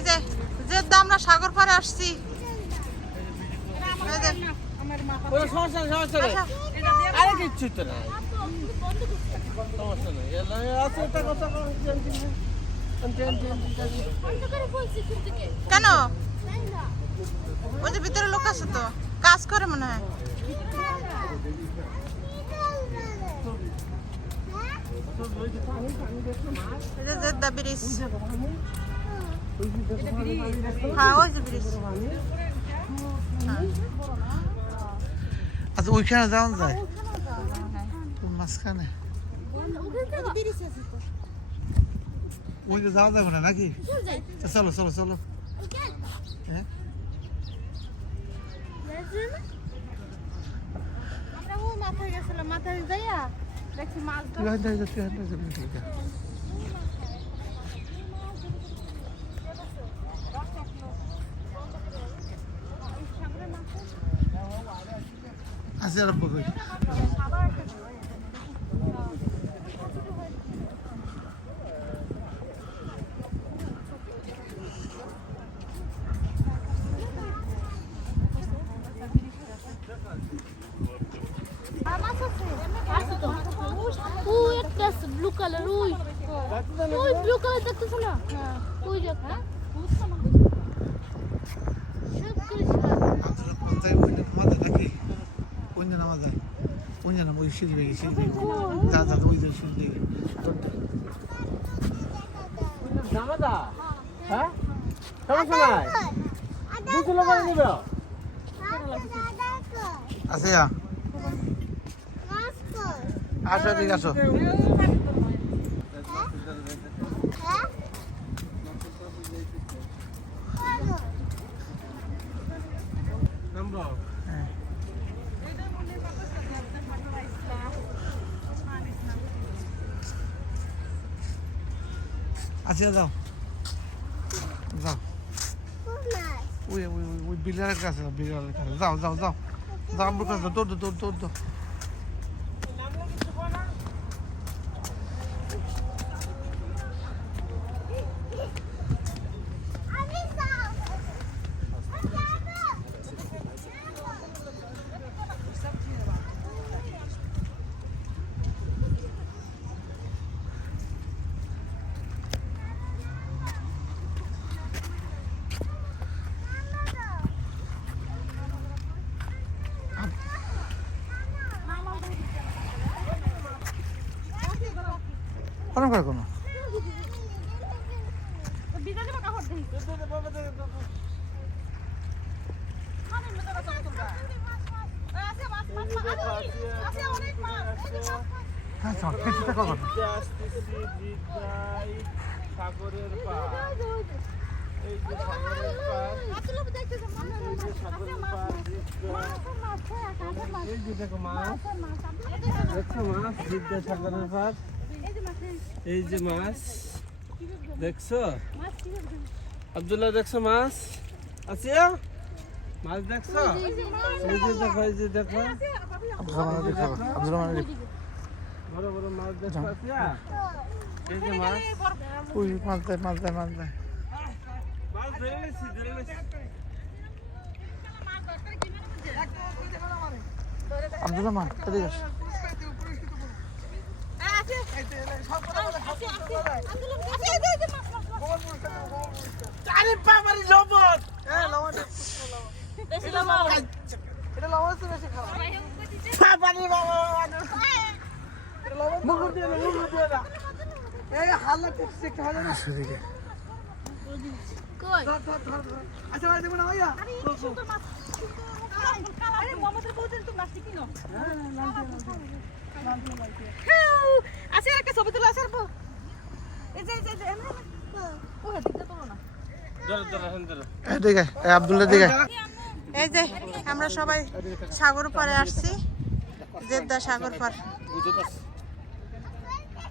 এই যে জেদ্দা আমরা সাগর পাড়ে আসছি। আরে কিচ্ছু তো না, সমস্যা নেই। কেন ওই যে ভিতরে লোক আছে তো, কাজ করে মনে হয়। জেদ্দা ব্রিজ, হ্যাঁ ওই যে ব্রিজ। আচ্ছা ওইখানে যাওয়া যায় মাঝখানে, ওই যে যাওয়া যাবে না নাকি? চলো চলো চলো। হ্যাঁ মাথায় গেছিলাম, মাথায় যাইয়া দেখছি মাছ। আচ্ছা আর বলবি ব্লু কালার, ওই ব্লু কালার দেখতেছ না? ওই দেখা আচ্ছা আসো ঠিক আসো। আচ্ছা যাও যাও, ওই ওই ওই বিড়ালের কাছে, বিড়ালের কাছে যাও যাও যাও যাও, আমার কাছে দৌড় দৌড় দৌড় দৌড়। কোনো করে কোনো হ্যাঁ কিছুটা কখন সাগরের পার, এই যে সাগরের পার, এই যে দেখো মাছ, দেখছো মাছ, সাগরের পার, এই যে মাছ দেখছো? আব্দুল্লাহ দেখছো মাছ? আসিয়া মাছ দেখছো? এই যে দেখো, এই যে দেখো বড় বড় মাছ দেখছো আসিয়া? এই যে মাছ, ওই মাছ দেয় মাছ দেয় মাছ দেয়। মাছ ধরে নিচ্ছি, ধরে নিচ্ছি। আব্দুল্লাহ মা এদিকে আসো। আরে বাবারে লবণ, বেশি লবণ, এটা লবণ তো বেশি খাওয়া। বাবারে বাবা, এটা লবণ মুখ দিয়ে না, মুখ দিয়ে না। এই হালা টিপস একটু হালা না। সেদিকে কই ধর ধর ধর। আচ্ছা ভাই দেব না ভাইয়া। আরে সুন্দর মাছ, আরে মোহাম্মদের বউদের তো মাছ কিনো। আচ্ছা একটা ছবি তুলে আসার পর এই যে ও দিকটা তোলো না। ধর ধর হেন ধর। এদিকে আব্দুল্লাহ দিকে। এই যে আমরা সবাই সাগর পাড়ে আসছি, জেদ্দা সাগর পাড়।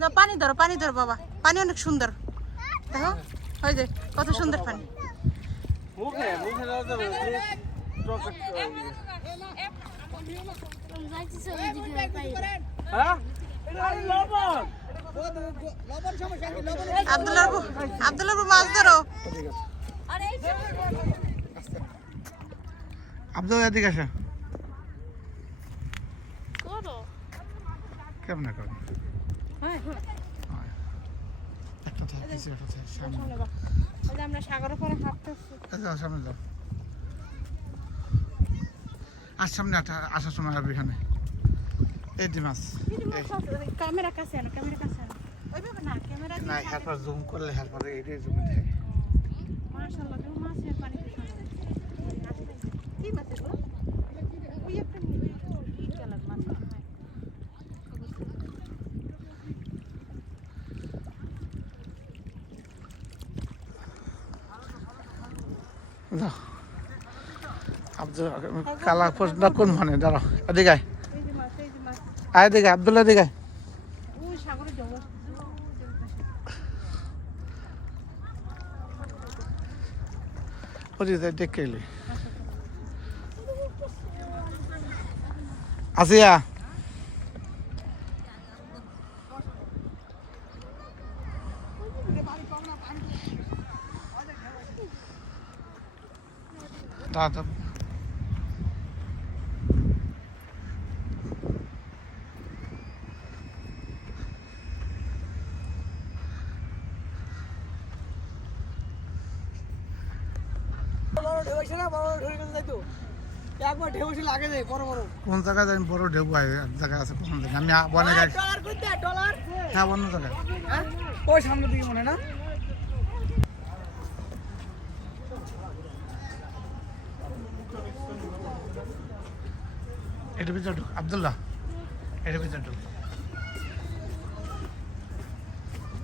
না পানি ধরো বাবা, পানি অনেক সুন্দর, দেখো ওই যে কত সুন্দর পানি। মুখে মুখে না যাবে। হ্যাঁ এটা লবণ। আব্দুল্লাহ মাছ ধরো। আব্দুল এদিকে আসা করো কেমন করেন হ্যাঁ একটা থাকে কিছু একটা থাকে সামনে ওই যে আমরা সাগরের পরে হাঁটতেছি যাও সামনে যাও আর সামনে আসার সময় আসবে এখানে এই দি মাছ ক্যামেরা কাছে আনো ক্যামেরা কাছে আনো ওইভাবে না ক্যামেরা না দিয়ে এরপর জুম করলে এরপরে এটাই জুম থাকে মাশাআল্লাহ তুমি মাছের পানিতে কি মাছ এগুলো ওই একটা কি কালার মাছ যাও আব্দুল কালা প্রশ্ন কোন মানে দাঁড়াও এদিকে আয় এই যে মাছ আয় এদিকে আব্দুল্লাহ এদিকে আয় ওই সাগরে জল ওই যে দেখে এলি আসিয়া দাদা একবার ঢেউ এসে লাগে যায় বড় বড় কোন জায়গায় জানি বড় ঢেউ হয় এক জায়গায় আছে কোন জায়গায় আমি বনে গাই ডলার করতে ডলার হ্যাঁ অন্য জায়গায় হ্যাঁ ওই সামনে দিকে মনে না এটা ভিতরে ঢুক আব্দুল্লাহ এটা ভিতরে ঢুক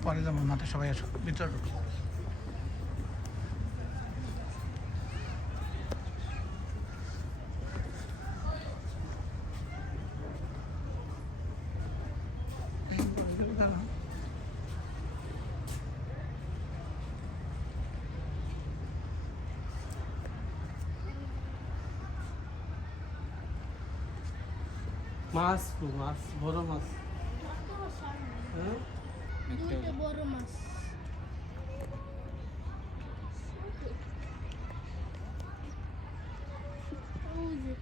পরে যাবো মাঠে সবাই আসো ভিতরে ঢুক মাছ মাছ বড় মাছ হ্যাঁ দুইটা বড় মাছ ওই যে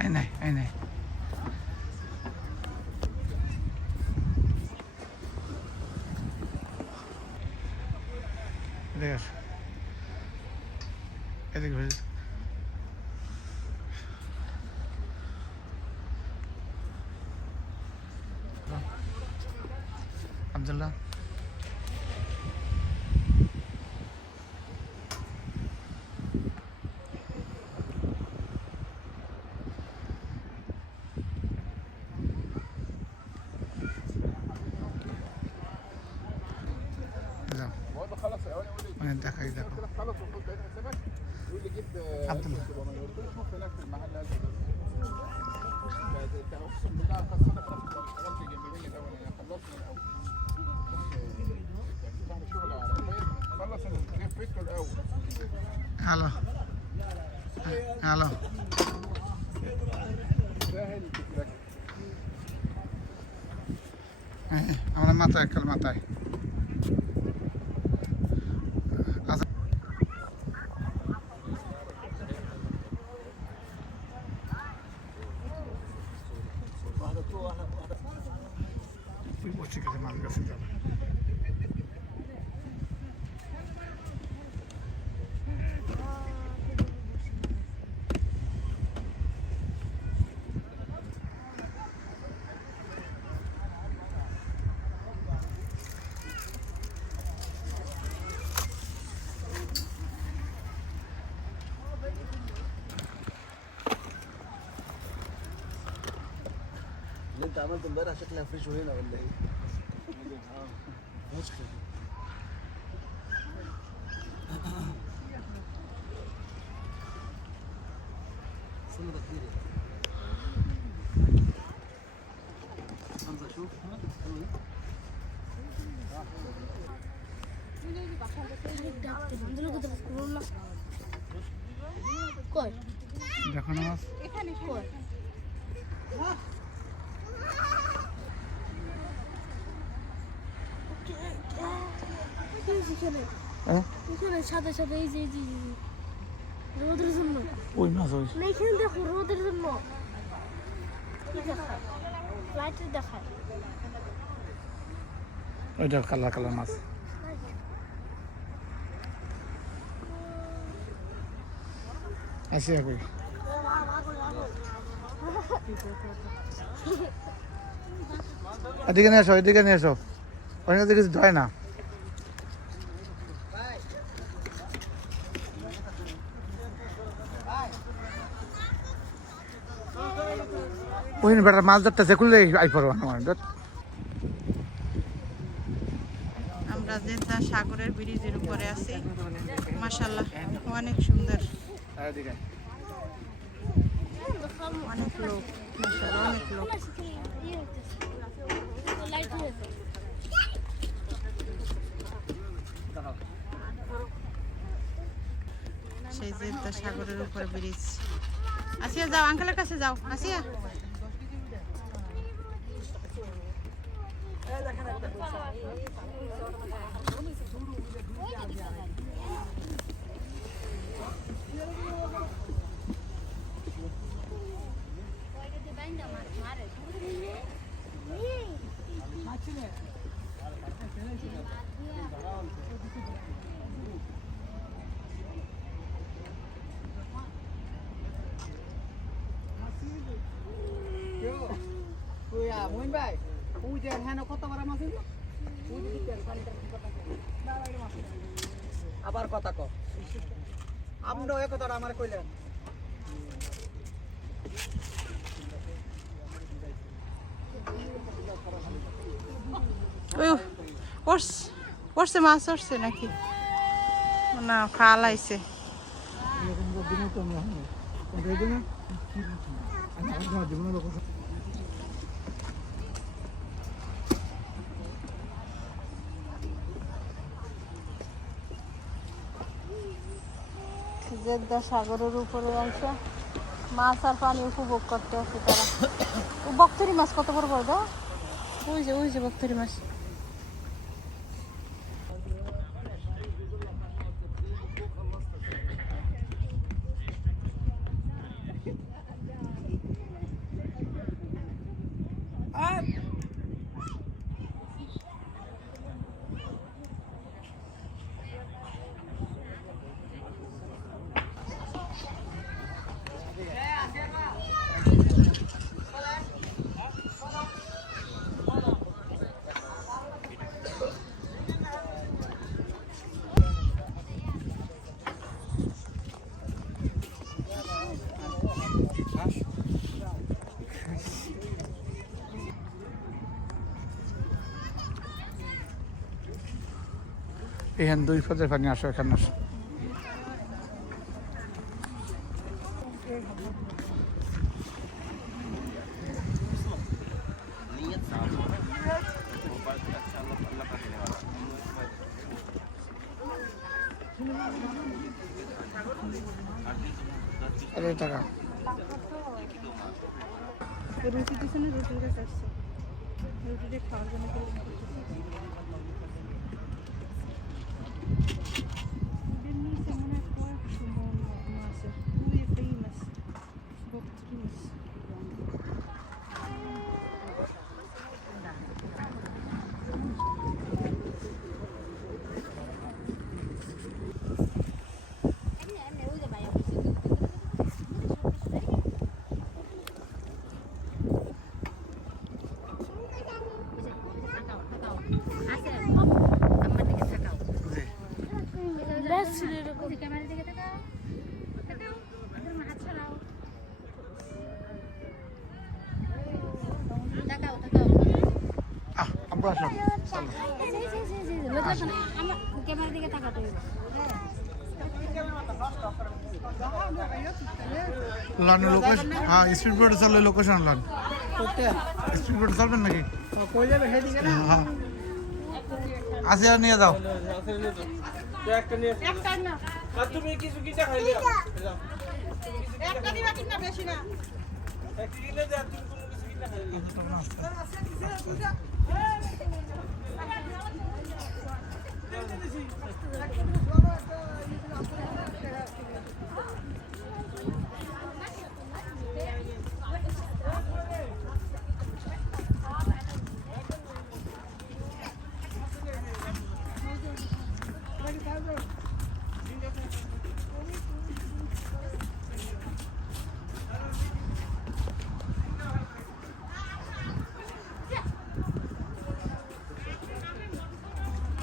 এই নাই এই নাই এদিকে আসো এদিকে ঘুরে আব্দুল্লাহ যাও মানে দেখাই দেখো আব্দুল্লাহ হ্যালো হ্যালো আমরা মাথায় কাল মাথায় বসে গেছে মাছ গাছে যাবে عملت امبارح شكلها فريش هنا ولا ايه؟ استنى ده كتير حمزه شوف কই দেখো না মাছ এখানে কই হ্যাঁ এখানে সাদা সাদা এই যে রোদের জন্য ওই মাছ ওই না এখানে দেখো রোদের জন্য কি দেখায় লাইটে দেখায় ওইটা কালার কালার মাছ আসিয়া কই এদিকে নিয়ে এসো ওখানে তো কিছু ধয় না ওই বেটার মাছ ধরতেছে খুললে আই পড়ো আমার আমরা জেদ্দা সাগরের ব্রিজের উপরে আছি মাশাআল্লাহ অনেক সুন্দর অনেক লোক মাশাআল্লাহ অনেক লোক লাইট হয়েছে সেই জেদ্দা সাগরের উপরে ব্রিজ আসিয়া যাও আঙ্কেলের কাছে যাও আসিয়া মহিন ভাই ওই যে হ্যাঁ কত বড় মাছ হইলো ওই যে দিতে পানিটা কথা আবার কথা কও আমরা এক কথাটা আমার কইলেন পড়ছে মাছ পড়ছে নাকি না খাল আইছে জেদ্দা সাগরের উপরে আসা মাছ আর পানি উপভোগ করতে আছে তারা ও বক্তরি মাছ কত বড় বড় দাও ওই যে বক্তরি মাছ এখানে দুই পদের পানি আসো এখানে আসো আরে টাকা রুটি দিছে না রুটির কাছে আসছে রুটিটা খাওয়ার জন্য আসো আমার ক্যামেরার দিকে তাকাতে হবে। লান লোকেশন হ্যাঁ স্পিড বোর্ড চাললে লোকেশন লান স্পিড বোর্ড চালবেন নাকি কই যাবে সেদিকে না হ্যাঁ আসে আর নিয়ে যাও একটা নিয়ে একটা না আর তুমি কিছু কিটা খাইলে একটা দিবা কিনা বেশি না এক কিলো দে আর তুমি কোনো কিছু কিটা খাইলে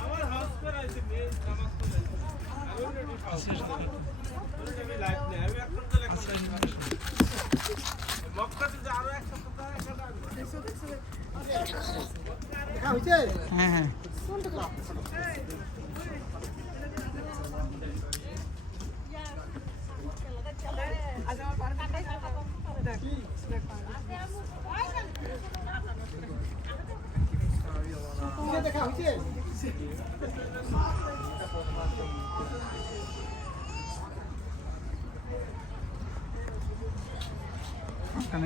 আমার হাউস করে আছে মেয়ে নামাজ পড়ে আমি অলরেডি আমি লাইফ নেই আমি এখন তো লেখা মক্কাতে যে আরো এক সপ্তাহ দেখা হইছে হ্যাঁ হ্যাঁ দেখা হইছে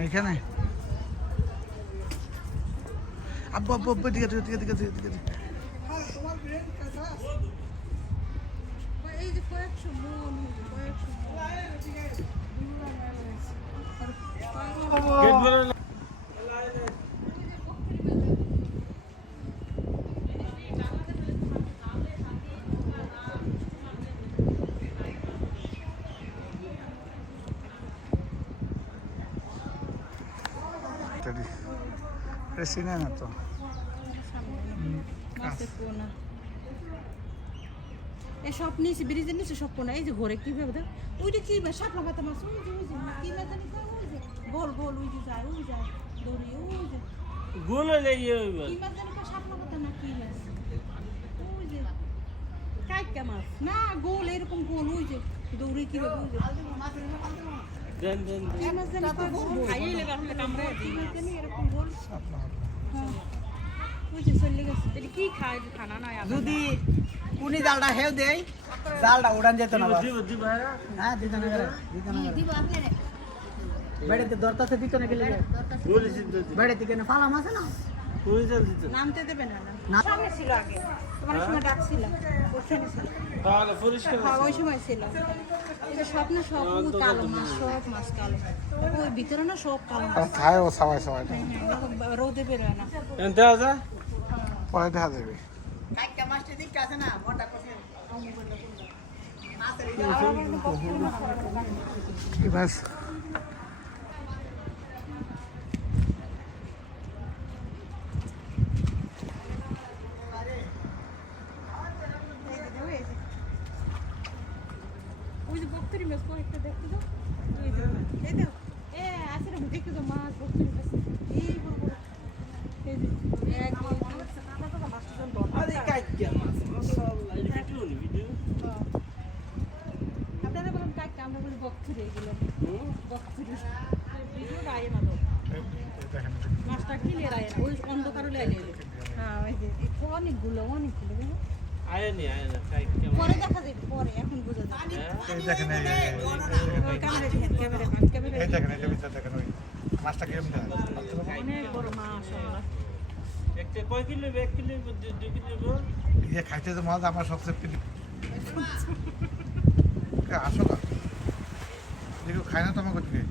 এখানে আব্বু আব্বু আব্বু ঠিক আছে ঠিক আছে ঠিক আছে ঠিক আছে এই যে কয়েকশো মন কয়েকশো গেট বড় চিনে না তো এই সব নিচে ব্রিজের নিচে সব কোনা এই যে ঘরে কিভাবে দেখ ওইটা কি মাছ শাপলা পাতা মাছ ওই যে কি মাছ জানি তো ওই যে গোল গোল ওই যে যায় দড়ি ওই যে গোল হলে ইয়ে হইবে কি মাছ জানি তো শাপলা পাতা না কি মাছ ওই যে কাইকা মাছ না গোল এরকম গোল ওই যে দড়ি কিভাবে ওই যে দেন দেন কি মাছ জানি তো খাইয়ে লেবার হলে কামড়ায় কি মাছ জানি এরকম গোল হ্যাঁ ওই যে চলে গেছে এটা কি খায় খানা নয় যদি উনি জালটা হেউ দেয় জালটা উড়ান যেত না বাস। দিব দিব ভাইরা হ্যাঁ দিত না করে বেড়েতে দরতাতে দিত না গেলে গোলি সিদ্ধ দিব বেড়েতে কেন ফালাম আছে না কোন জাল দিতে নামতে দেবে না না। সামনে ছিল আগে তোমার সময় ডাকছিল ওখানে ছিল তাহলে পরিষ্কার হ্যাঁ ওই সময় ছিল এটা স্বপ্নে সব কালো মাছ সব মাছ কালো ওই ভিতরে না সব কালো মাছ খায় ও সবাই সবাই রোদে বেরোয় না এনতে আসা পরে দেখা যাবে কাইকা মাছটি দিক আছে না মোটা কষে কি মাছ ওই যে বক্তরি মাছ কয়েকটা দেখতে দাও এই যে এই দাও এ আছে না দেখতে দাও মাছ বক্তরি মাছ এই বড় বড় এই যে এক দুই তিন কাটা কাটা মাছ জন বড় আরে কাইকা মাছ মাশাআল্লাহ এটা ভিডিও নি ভিডিও আপনারা বলেন কাকা আমরা বলি বক্তরি এগুলো বক্তরি ভিডিওটা আয় না তো মাছটা ক্লিয়ার আয় না ওই অন্ধকারে লাইলে হ্যাঁ ওই যে অনেকগুলো দেখো আয় না কাই কেমন পরে দেখা যাবে পরে এখন বোঝা যাবে এই দেখেন এই ওই ক্যামেরা দেখেন ক্যামেরা এই দেখেন এটা ভিতরে দেখেন ওই মাছটা কেমন দেয় অনেক বড় মাছ আল্লাহ একটা কয় কিলো 1 কিলো 2 কিলো ইয়ে খাইতে তো মাছ আমার সবচেয়ে প্রিয় আসো না দেখো খাই না তোমাকে দিকে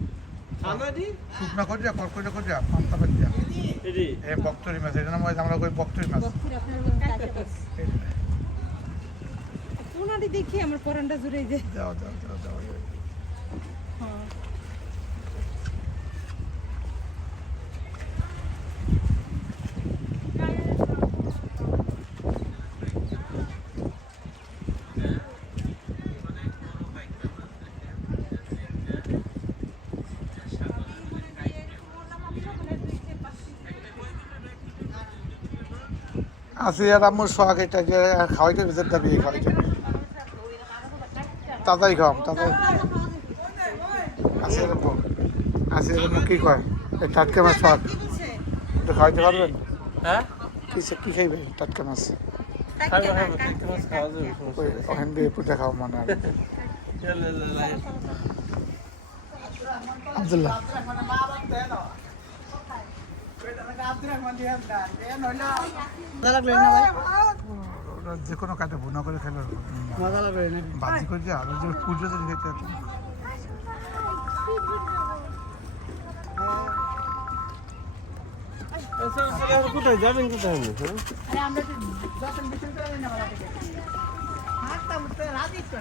খানা দি শুকনা করে দিয়া কড়কড়ে করে দিয়া পান্তা পাতি দিয়া এডি এই বক্তরি মাছ এটা নাম আমরা কই বক্তরি মাছ বক্তরি আপনার কাছে বাস কোনাটি দেখি আমার পরানটা জুড়ে যায় যাও যাও যাও যাও হ্যাঁ আছে আর আমার শখ এটা যে খাওয়াইতে ভিতর দাবি খাওয়াইতে তাড়াতাড়ি খাওয়াম তাড়াতাড়ি আছে এরকম আছে এরকম কি কয় এই টাটকা মাছ শখ এটা খাওয়াইতে পারবেন হ্যাঁ কি খাইবে টাটকা মাছ খাবো খাবো টাটকা মাছ খাওয়া যাবে সমস্যা ওই নেই। ওখান দিয়ে পুটে খাও মানে আর চল, লে, লে, লে। আব্দুল্লাহ মজা লাগলো না ভাই ওটা যে কোনো কাটে ভুনা করে খেলে মজা লাগলো না বাজি করে যে আলু যে পুজো যদি খেতে হতো আচ্ছা, আচ্ছা, এখন কোথায় যাবেন কোথায় আপনি, হ্যাঁ? আরে আমরা তো যখন বিছান করে না মারা থেকে হাতটা উঠতে রাজি তো